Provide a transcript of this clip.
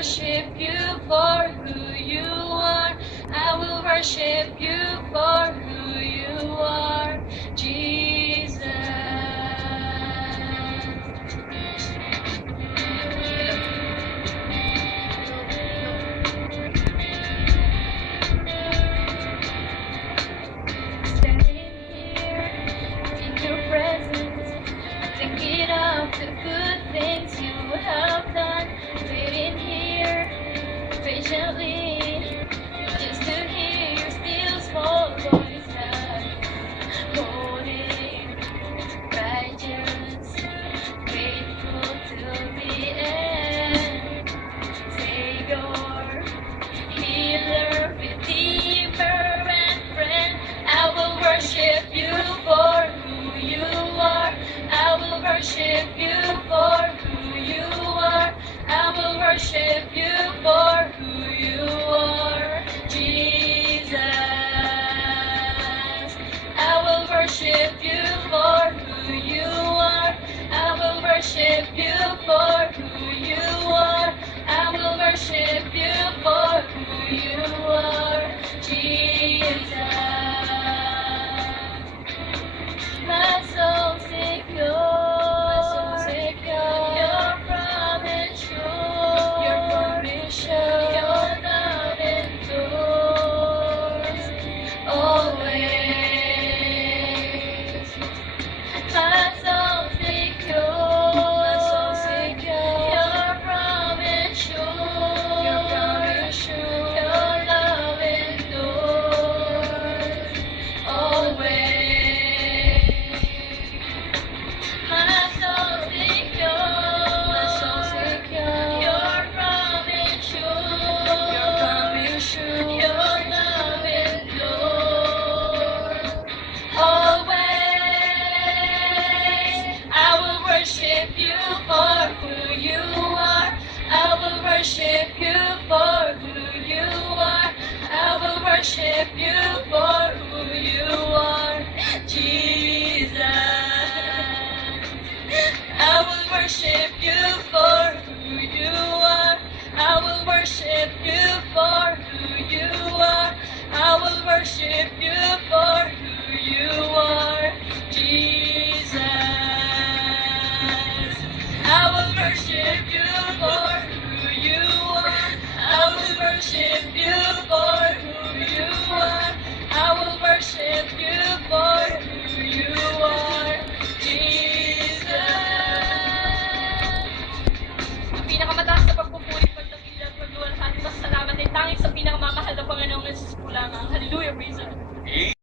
worship you for who you are. I will worship you for who you are, Jesus. Standing here in your presence, thinking of the good things you have done. Waiting here patiently, just to hear your still small voice that holding righteous, faithful till the end. Savior, healer, redeemer, and friend, I will worship you for who you are. I will worship you for who you are. I will worship you for who you are, Jesus. I will worship you for who you are. I will worship you for who you are. I will worship you for who you are, Jesus. My soul secure, your promise sure, your love endures always. My soul secure, your promise sure, your love endures always. My soul secure, your promise sure, your love endures always. I will worship you for who you are. I will worship you for who you are. I will worship you for who you are, Jesus. I will worship you for who you are. I will worship you for who you are. I will worship you for who you are, Jesus. I will worship you for who you are. I will worship you for who you are. I will worship you for who you are, Jesus. Ang pinakamataas na pagpupuri, pagdakil at pagluwalhati, pasalamat ay tanging sa pinakamamahal na Panginoong Jesus po lamang. Hallelujah, praise the Lord.